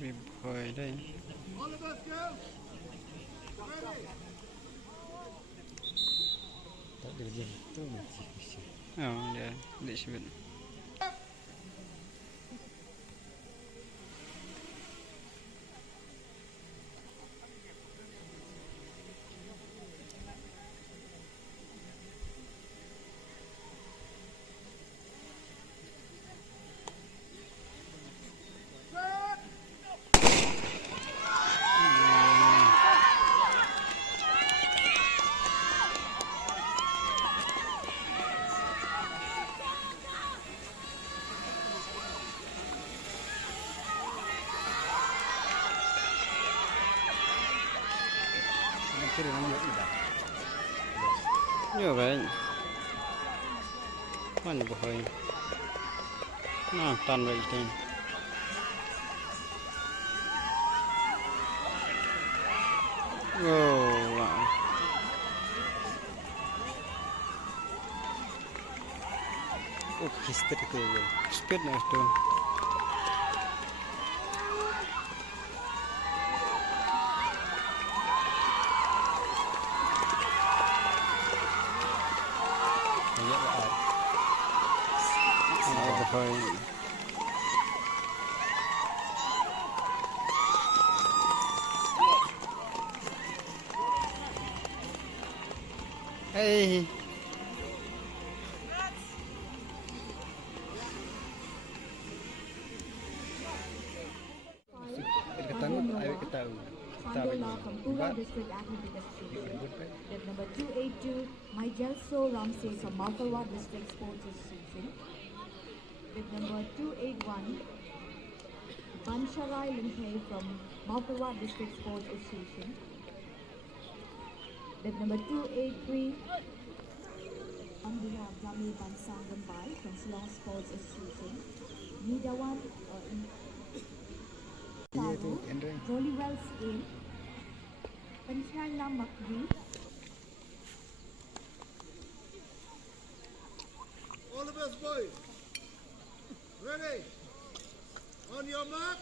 Reboy đây. Tak ada jam tu macam tu. Oh, dia disebut. Kira nama dia dah. Yo vậy. Mana boy. Nah, tan vậy thì. Oh, wow. Oh, history tu je. Speed na itu. Ya lah. Oh, boy. Hey. Ketemu, ayo ketahu. Sandola from Pura District Athletic Association. With number 282, Maijelso Ramsey from Maltawa District Sports Association. With number 281, Bansharai Linkhe from Maltawa District Sports Association. With number 283, on behalf of Rami Bansangambai from Ceylon Sports Association. Nidawan Iya tu, Andrew. Jolly Wells A, Panchayana Makri, All of us boys, ready? On your mark.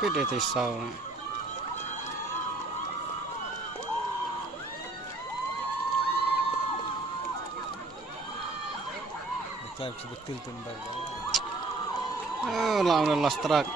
Speed itu sau. Macam betul tu mbak. Oh, lama last track.